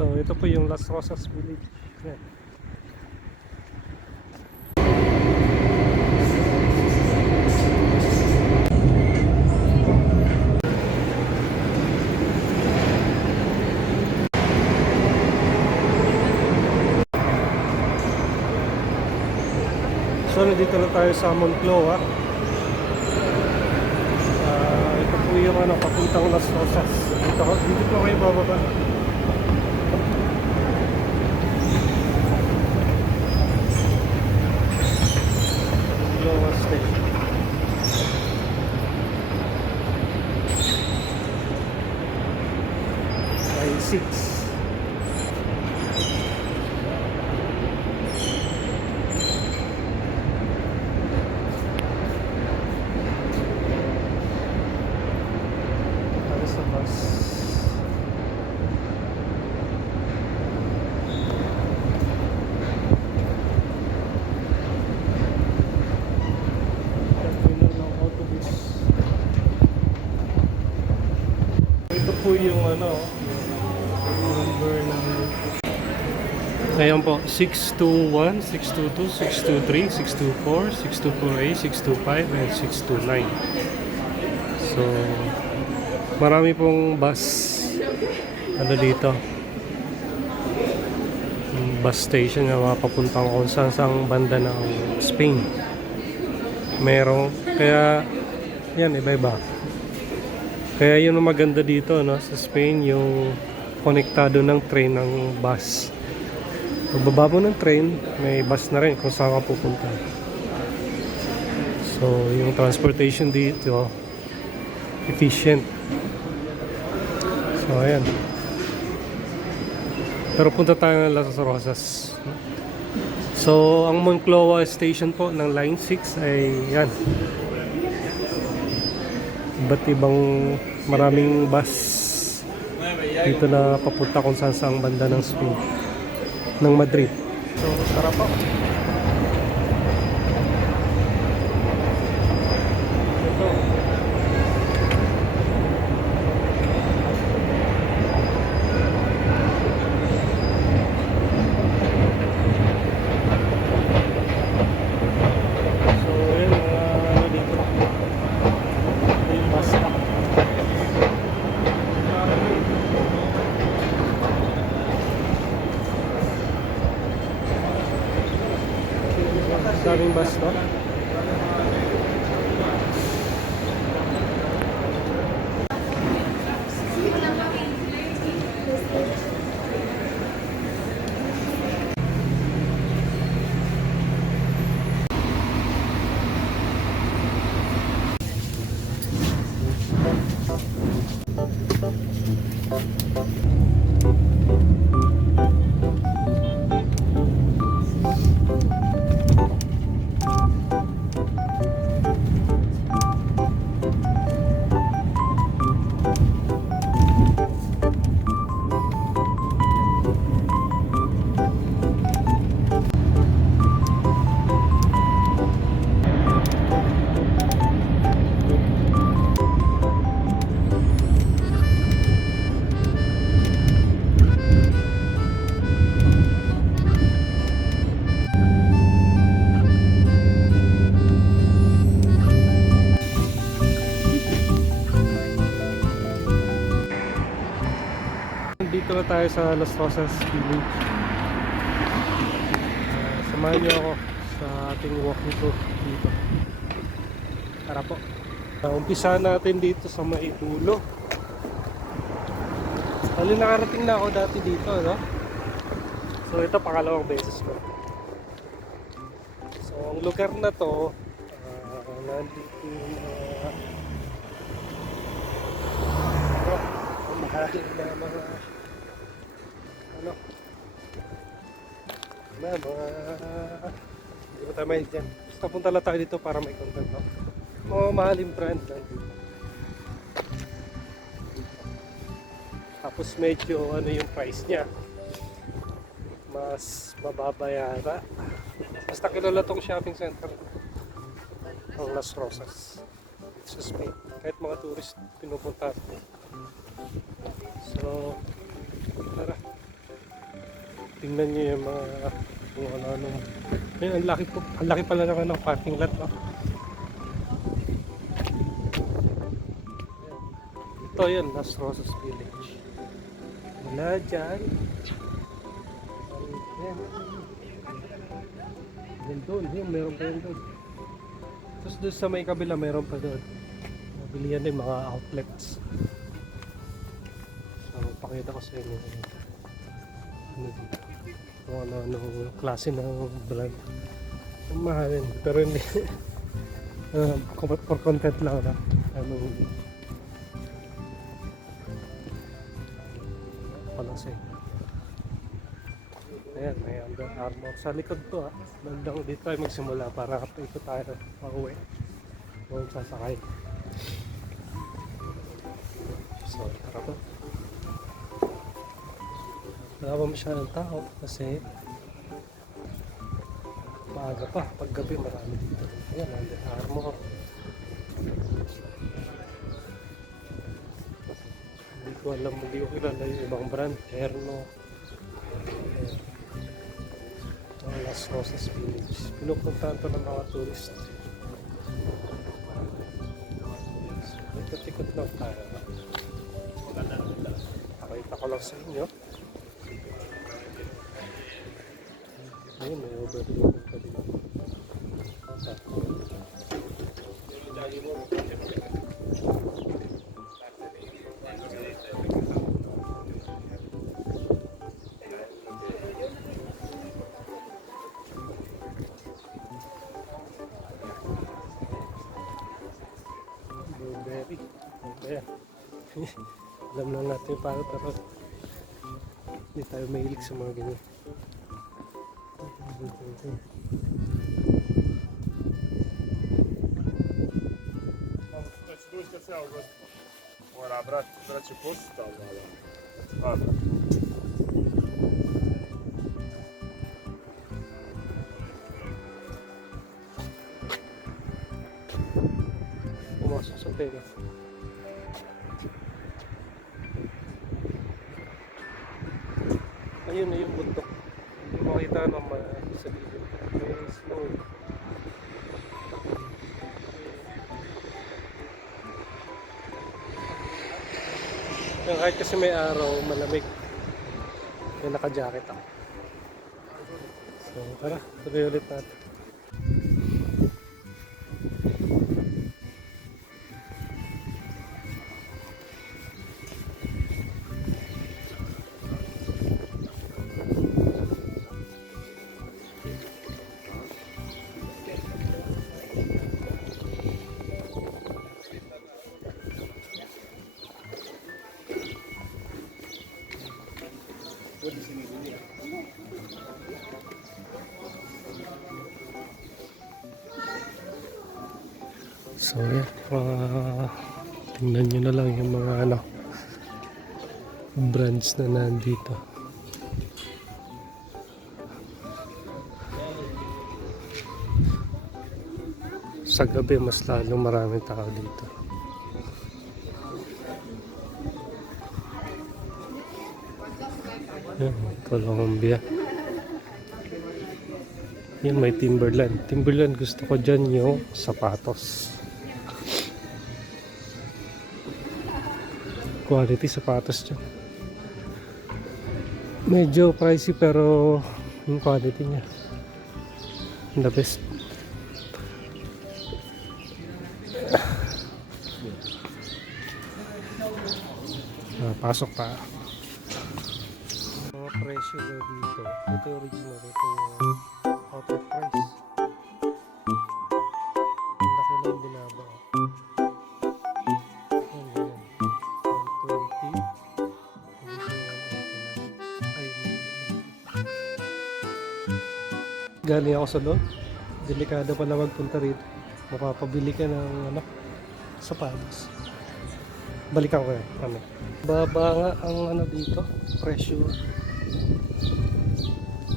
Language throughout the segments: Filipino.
So ito po yung Las Rosas Village. Yan. So nandito na tayo sa Moncloa. Ito po yung papuntang Las Rosas. Dito po kayo bababa. Moncloa Station. Line 6. Sa bus. Terminal ng autobus. Ito po yung number ng ayan po, 621, 622, 623, 624, 624A, 625, and 629. So marami pong bus dito, bus station na mapapuntang kung saan banda ng Spain merong, kaya yan, iba-iba. Kaya yun ang maganda dito sa Spain, yung konektado ng train ng bus. Pagbaba mo ng train, may bus na rin kung saan ka pupunta. So yung transportation dito efficient. So ayan. Pero punta tayo ng Las Rosas. So ang Moncloa station po ng Line 6 ay yan. Iba't ibang maraming bus dito na papunta kung saan banda ng Spain, ng Madrid. So tara po. Daming bus, no? Dito na tayo sa Las Rosas Village. Samahan niyo ako sa ating walking tour dito. Tara po. Umpisa natin dito sa may dulo. Hali nakarating na ako dati dito, no? So ito pangalawang beses ko. So ang lugar na to, nandito mahal na mga hindi ko tayo mahilig dyan. Basta punta lang tayo dito para may content, no? Mga mahaling brand lang dito. Tapos medyo yung price nya mas mababa yata. Basta kilala tong shopping center ng Las Rosas sa Spain, kahit mga tourist pinupunta. So tara, tingnan nyo yung mga kung ano. Ayun, ang laki pala ng ano, parking lot, no? Ito yun, Las Rosas Village. Mula dyan. Ayan. Yan doon, yun, meron pa yun doon. Tapos doon sa may kabila, meron pa doon. Nabilihan din mga outlets. So, pakita ko sa inyo. Ano dito? Kung ano klase ng brand. Ang mahalin. Pero hindi. For content lang na. Ano. Palang sa inyo. Ayan, may Under Armour. Sa likod to ha. Bandang dito tayo magsimula para kapag ito tayo pauwi. Huwag sasakay. So, tara po. Wala pa masyadong tao kasi maaga pa. Paggabi marami dito. Ayan, Under Armour. Hindi ko alam, hindi ko kilala yung ibang brand. Erno. Ang Las Rosas Village. Pinupuntahan to ng mga tourist. Ikot-ikot lang tayo. Pakita ko lang sa inyo. Ayun, may overload pa din. Blueberry. Ayan. Alam na natin paano, pero hindi tayo mahilig sa mga ganyan. Mora braći postal malo. Pumasok sa tela. Ayun na yung bundok. Hindi mo makita naman sa video. May snow. Yung kahit kasi may araw, malamig. May naka-jacket ako. So, tara, tuloy ulit natin. So yeah, tingnan nyo na lang yung mga ano, brands na nandito. Sa gabi mas lalo maraming tao dito. Yan, Colombia. Yan, may Timberland. Timberland, gusto ko dyan yung sapatos. Quality sapatos dyan. Medyo pricey pero yung quality niya the best. Pasok pa. Mga presyo daw dito. Ito original. Ito yung out of price. Ang laki lang binaba. Ayan. 120. Galing ako sa loob. Delikado pala magpunta rito. Mapapabili ka ng ano, sapatos. Balikan ko yan. Ano? Baba nga ang ano dito, presyo.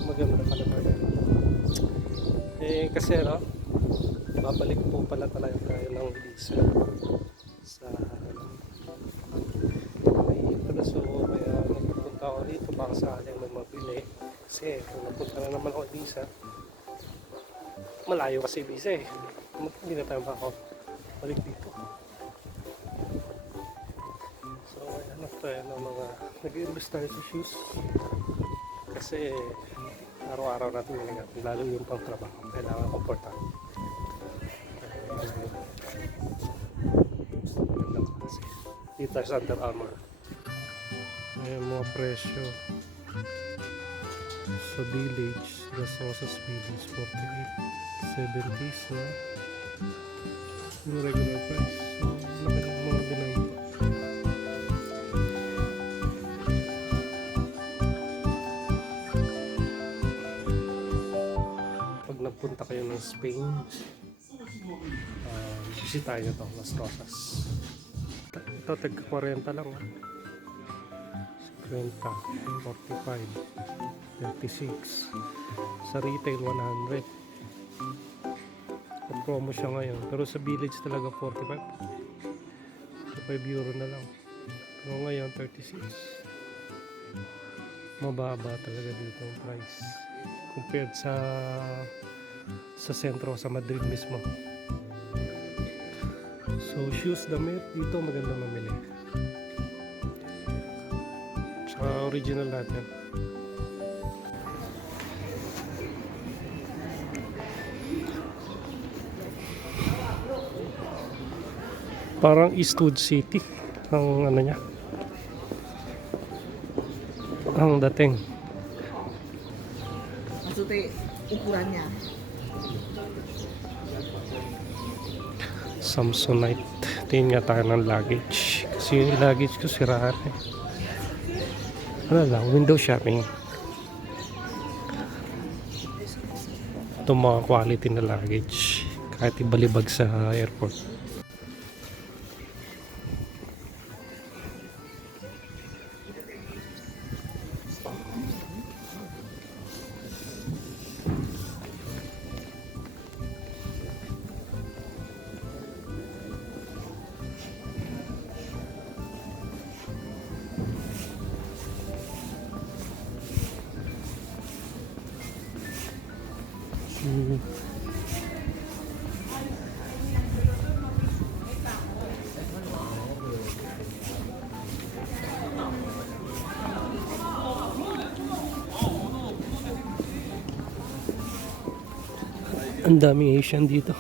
Maganda pala ba yan? Eh kasi ano, babalik po pala talaga tayo ng visa sa may palaso. Kaya nagpunta ako dito baka sakaling may mabili. Kasi kung napunta na naman ako Ibiza, malayo kasi Ibiza eh. Hindi na tayo balik dito. So hanap tayo ng mga nag-invest tayo sa shoes. Kasi araw-araw natin nilagyan, lalo yung pang trabaho. Kailangan komportable. Dito tayo sa Under Armour. May mga presyo sa Village, Las Rosas Village, 48, 70s na yung regular price. So, laki ng mga binayito. Pag nagpunta kayo ng Spain, bisitahin nyo to, Las Rosas. Ito, tagka 40 lang. 50, 45, 36. Sa retail, 100. Kung promo siya ngayon. Pero sa Village talaga 45. So 5 euro na lang. Pero ngayon, 36. Mababa talaga dito ang price. Compared sa sentro, sa Madrid mismo. So shoes, damit, dito maganda mamili. Tsaka original natin. Parang Eastwood City ang ano niya. Ang dating. Maksudnya ukurannya. Samsonite. Tingin nga tayo ng luggage. Kasi yung luggage ko siraan eh. Ano lang, window shopping. Ito mga quality na luggage. Kahit ibalibag sa airport. Ang daming Asian dito.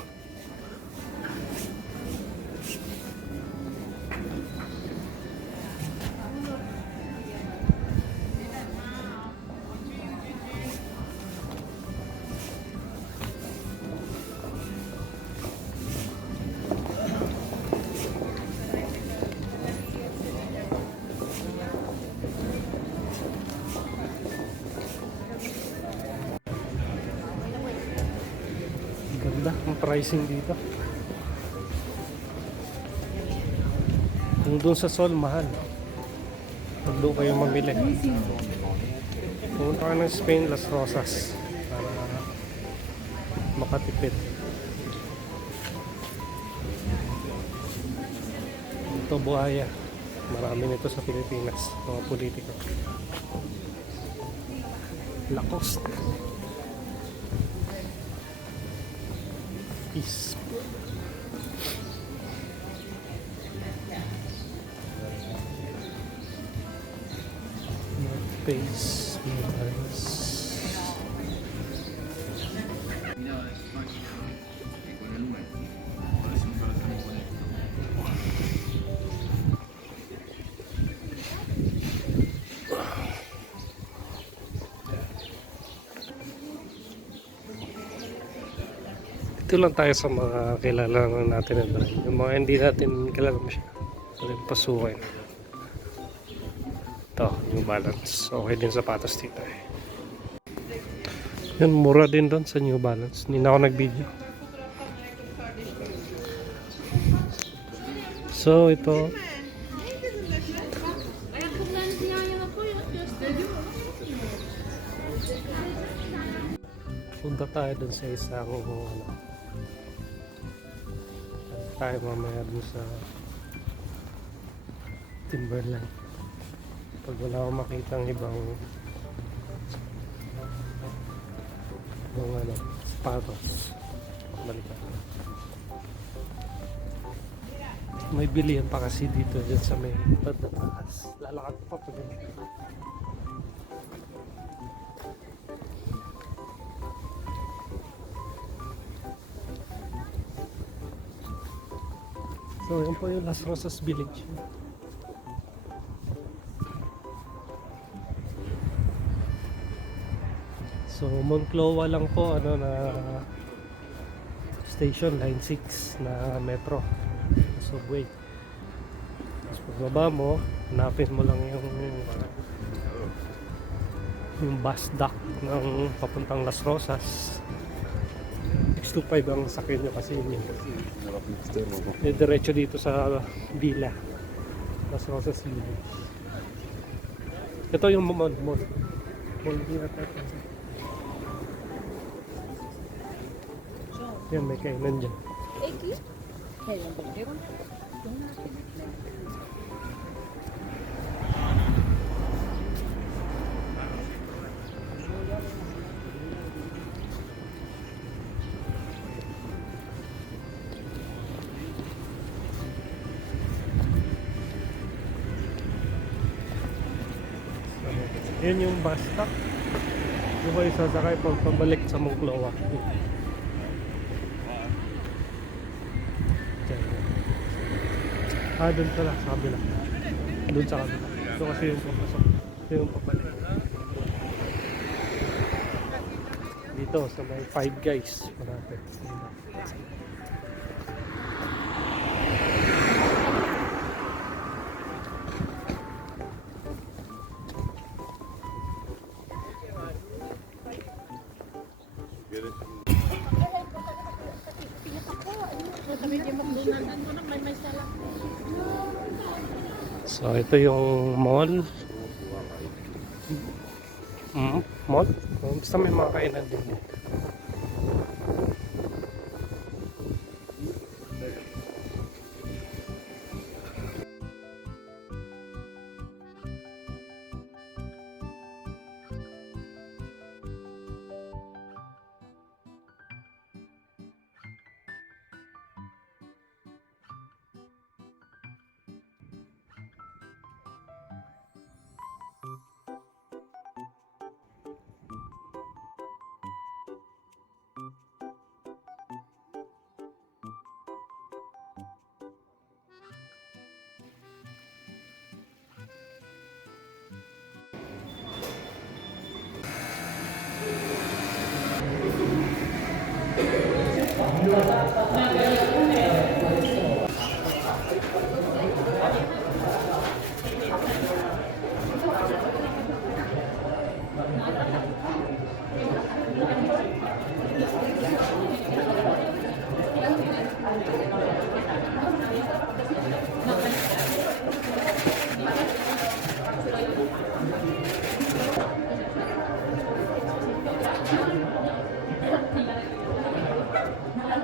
Ganda ang pricing dito. Kung doon sa Sol, mahal. Pag doon kayo mamili. Pumunta ka ng Spain, Las Rosas para makatipid. Ito buhaya. Marami nito sa Pilipinas, mga politiko. Lacoste. Peace. North Face, Miles. Dito lang tayo sa mga kilala natin na brand. Yung mga hindi natin kilala masyado. Pasukin. Ito, New Balance. Okay din sapatos dito eh. Yan, mura din doon sa New Balance. Hindi na ako nag-video. So, ito. Punta tayo doon sa isang ano. Tayo mamaya dun sa Timberland. Pag wala akong makita ng ibang Yung ano, sapatos. Balikan. May bilihan pa kasi dito dyan sa may taas. Lalakad pa pa ganito. So yun po yung Las Rosas Village. So Monclova lang po ano na station, line 6 na metro, subway. Tapos pagbaba mo, hanapin mo lang yung bus dock ng papuntang Las Rosas. 625 ang sakyan nyo kasi yun yun. May diretso dito sa Villa, Las Rosas Village. Ito yung mall din natin. Yan, may kainan dyan. Yan yung bus stop. Di ba yung sasakay pabalik sa Monclova? Doon pala, sa kabila. Doon sa kabila. Ito kasi yung papasok. Ito yung papalik. Dito sa may Five Guys. Malapit. So ito yung mall. Mall? Basta may mga kainan din dito.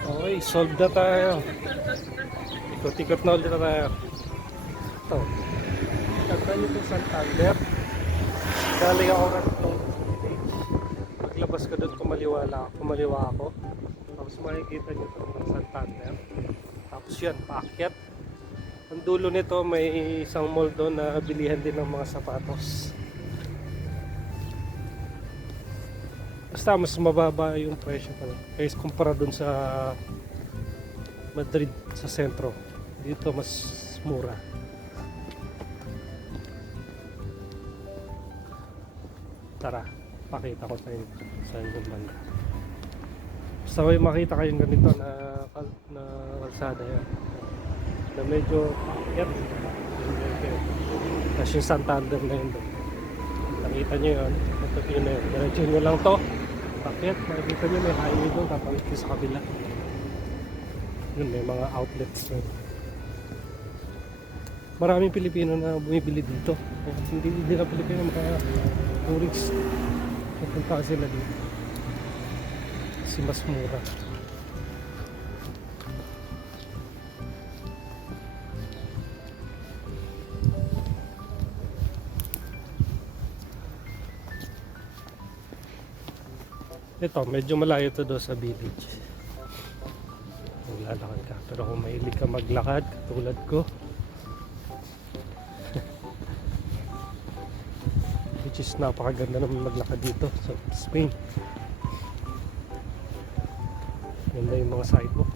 Okay, solve na tayo. Ikot-ikot na ulit na tayo. Ito. Kanta nyo itong Santander. Galing ako na itong village. Paglabas ka doon, kumaliwa ako. Tapos makikita nyo itong Santander. Tapos yan, paakyat. Ang dulo nito, may isang mall doon na bilihan din ng mga sapatos. Basta mas mababa yung presyo pa lang. Kaya kumpara dun sa Madrid, sa sentro. Dito mas mura. Tara, pakita ko sa inyo sa inyong banda. Basta may makita kayong ganito na kalsada yan. Na medyo pakyat. Tapos yung Santander na yun doon. Nakita nyo yun. Ito yun na yun. Diretso nyo lang to. Pakyat. Makikita nyo may highway doon. Kapangit nyo sa kabila. Yun, may mga outlets doon. Maraming Pilipino na bumibili dito. Hindi na Pilipino, mga tourists. Napunta sila dito. Kasi mas mura. Ito, medyo malayo to doon sa village. Maglalakad ka. Pero kung mahilig ka maglakad, katulad ko, which is napakaganda naman maglakad dito sa Spain. Ganda yung mga sidewalk.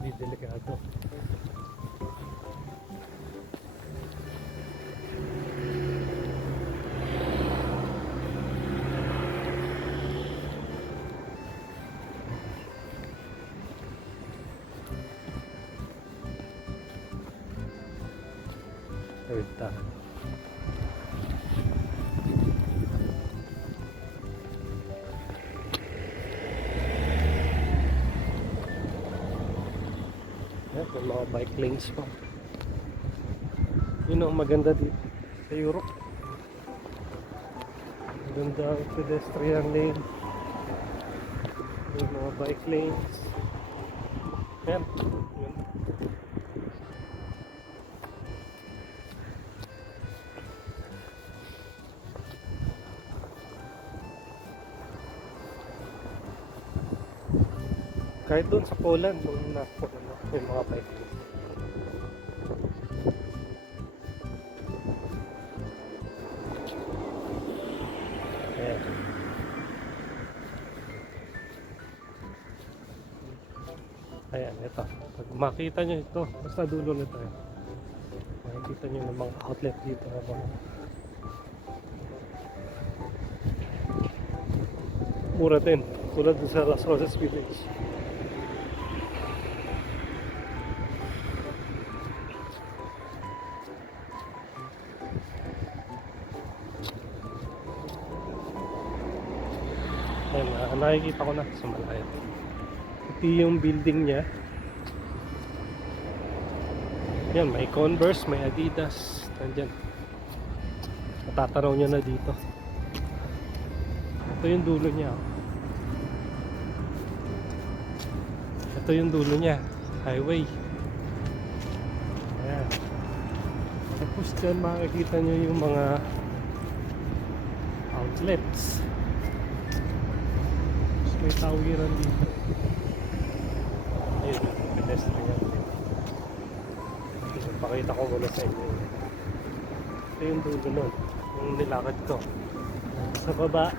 Hindi delikado. Tawid tayo. Yan, may mga bike lanes pa. Yun ang maganda dito sa Europe. Maganda ang pedestrian lane. Yung mga bike lanes. Yan. Yun. Kahit doon sa Poland, nung nasa Poland, yung mga bike lanes. Ayan. Ayan, ito. Pag makita nyo ito, basta dulo na tayo. Makikita nyo ng mga outlet dito. Mura din. Tulad sa Las Rosas Village. Ayan, nakikita ko na sa malayo. Ito yung building niya. Yan, may Converse, may Adidas. Nandyan. Matatanaw nyo na dito. Ito yung dulo niya. Ito yung dulo niya. Highway. Ayan. Tapos dyan makikita nyo yung mga outlets. May tawiran dito. Ayun, pedestrian. Pakita ko muna sa inyo. Ito yung dulo nun. Yung nilakad ko. Sa baba.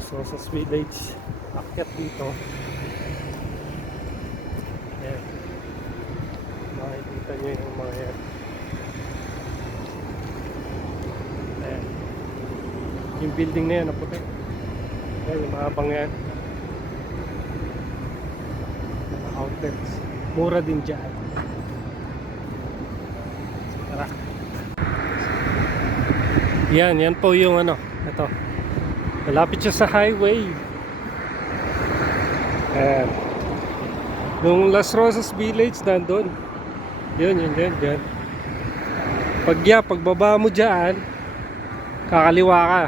So sa Village. Akyat dito. Ayan. Makikita nyo yung mga yan. Ayan. Yung building na yan na puti. Ayan, yung mga abang yan. Mga outlets. Mura din dyan. Tara. Yan po yung ano. Ito. Malapit siya sa highway. Ayan. Yung Las Rosas Village nandun. Yun. Pagbaba mo dyan, kakaliwa ka.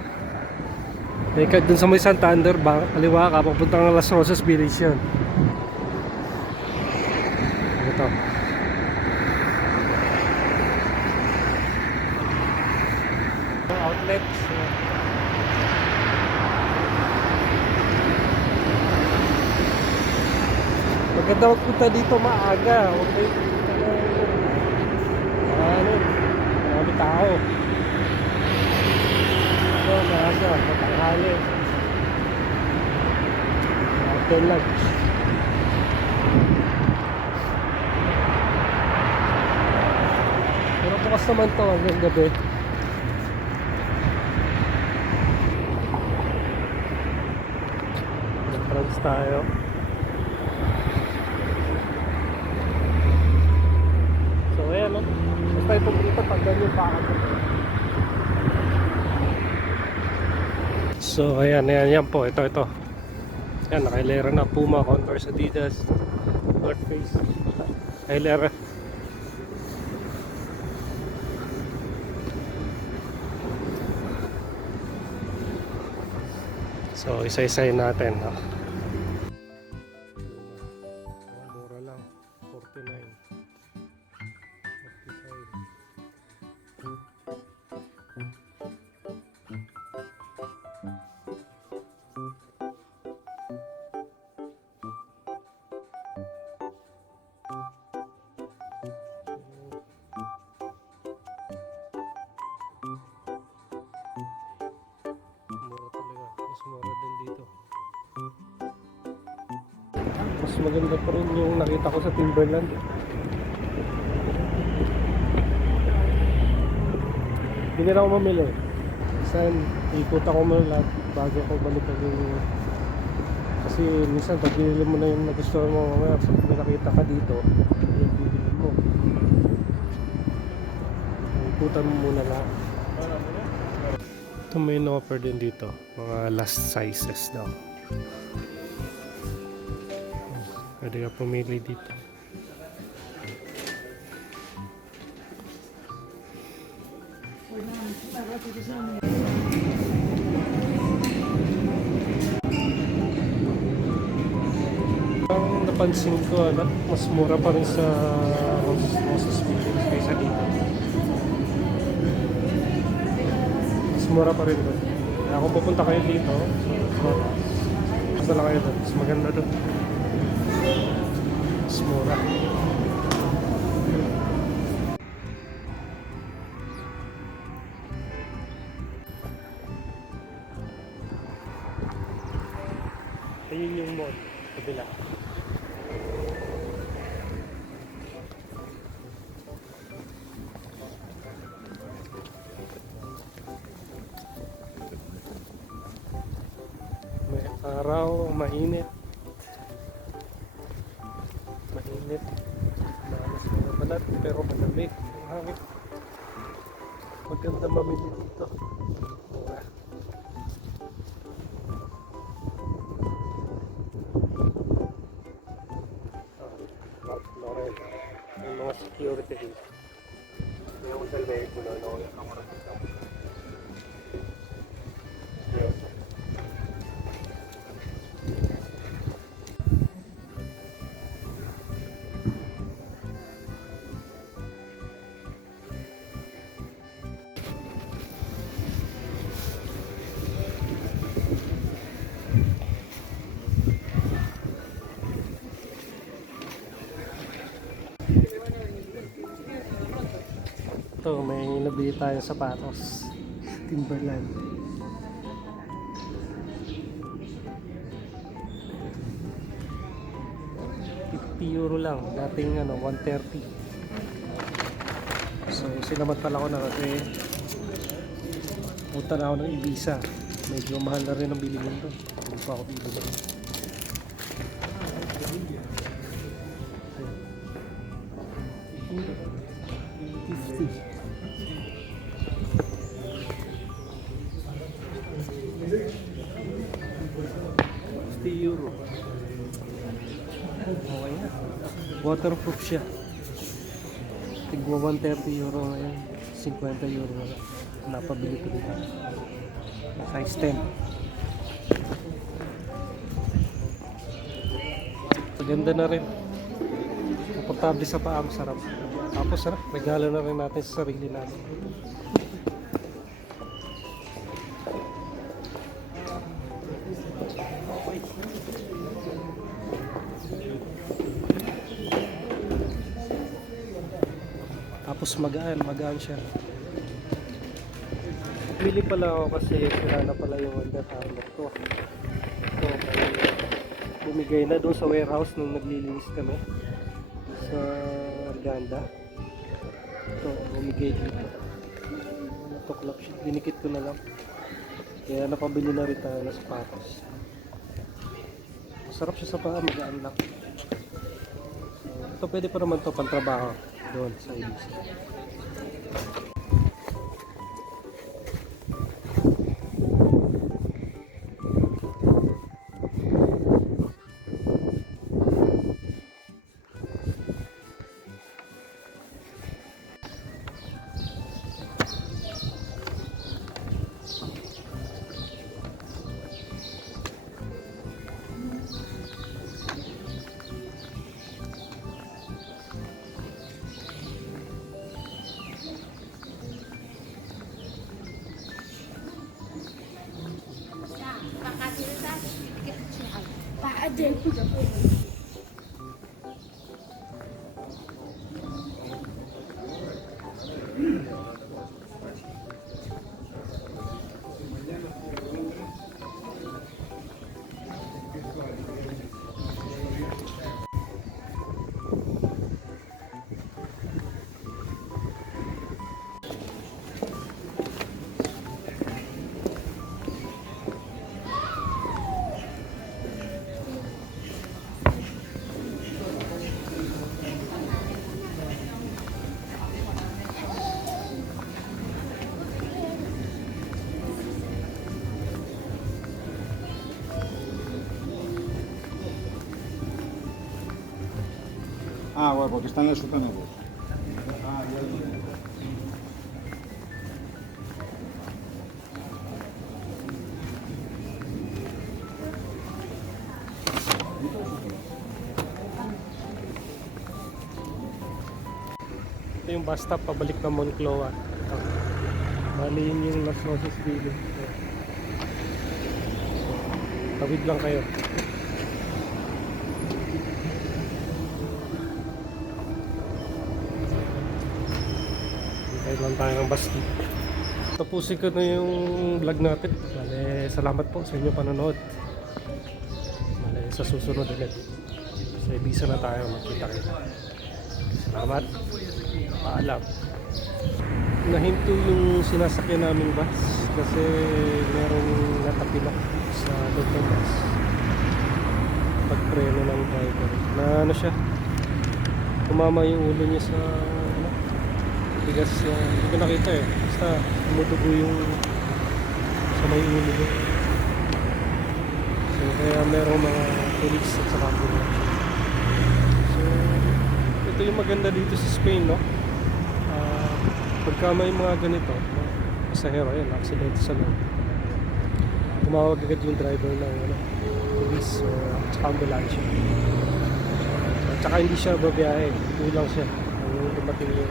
Dun sa may Santander Bank, kaliwa ka, papunta ng Las Rosas Village yun. Ito. Outlets. Maganda magpunta dito maaga. Huwag kayo punta na marami tao. Maaga, matanghali. After lunch. Pero bukas naman to hanggang gabi. Nag-trans tayo. So ayan no. Basta itong dito pag ganyan bakit ito. So ayan po, ito. Yan, nakailera na Puma, Converse, Adidas, North Face. Nakailera. So isa-isayin natin, no? Mura lang, 49. mas maganda pa rin yung nakita ko sa Timberland. Hindi na ako mamili. Saan ikot ako muna lahat bago ako balikan yung... Kasi minsan pag binili mo na yung nagustuhan mo, mamaya pag may nakita ka dito, yung bibili mo. Ikutan mo muna lahat. Ito may offer din dito, mga last sizes daw. Pwede ka pumili dito. Ang napansin ko, mas mura pa rin sa Roses Philippines kaysa dito. Mas mura pa rin doon. Kaya kung pupunta kayo dito, basta lang kayo doon. Mas maganda doon. Mas mura. Ayun yung mall. Kabila. May araw, mainit. Mainit. Malas na balat, pero malamig. Ang hangin. Maganda mamili dito. Mura. Lauren. Yung mga security dito. Yung hotel may kulo na ako yung kamara dito. Ito, may nabili tayong sapatos. Timberland. €50 lang. Dating $130. So, sinamad pala ko na kasi punta na ako ng Ibiza. Medyo mahal na rin ang bilhin doon. Hindi pa ako bibili. €50. Okay na. Waterproof siya. Tigwa €130 ngayon. €50 na lang. Napabili ko dito. Size 10. Maganda na rin. Komportable sa paa, sarap. Tapos sarap, regalo na rin natin sa sarili natin. Tapos magaan siya. Bili pala ako kasi sila na pala yung Under Armour ko. So, bumigay na doon sa warehouse nung naglilinis kami sa Arganda. Ito, bumigay dito. Tuklap siya. Dinikit ko na lang. Kaya napabili na rin tayo ng sapatos. Masarap siya sa paa, magaan lang. So, ito pwede pa naman to pantrabaho doon sa Ibiza. Ah, bueno, porque están en el sótano. Ah, ya lo veo. Ito yung bus stop pabalik ng Moncloa. Ito. Bali yun yung Las Rosas Village. Tawid lang kayo. Hintay lang tayo ng bus. Tapusin ko na yung vlog natin. Bale, salamat po sa inyong panonood. Bale, sa susunod ulit. Sa Ibiza na tayo. Magkita-kita. Salamat. Paalam. Nahinto yung sinasakyan naming bus kasi merong natapilok sa loob ng bus. Pagpreno ng driver. Na ano siya? Tumama yung ulo niya sa ano? Tigas na hindi ko nakita eh. Basta tumutubo yung sa may ulo niya. So kaya merong mga police at saka ambulance. So ito yung maganda dito sa Spain, no? Pagka may mga ganito, pasahero, yun, accident sa loob. Tumawag agad yung driver ng ano, police o ambulansya. At saka hindi siya babiyahe, kulang siya. Ang dumating yung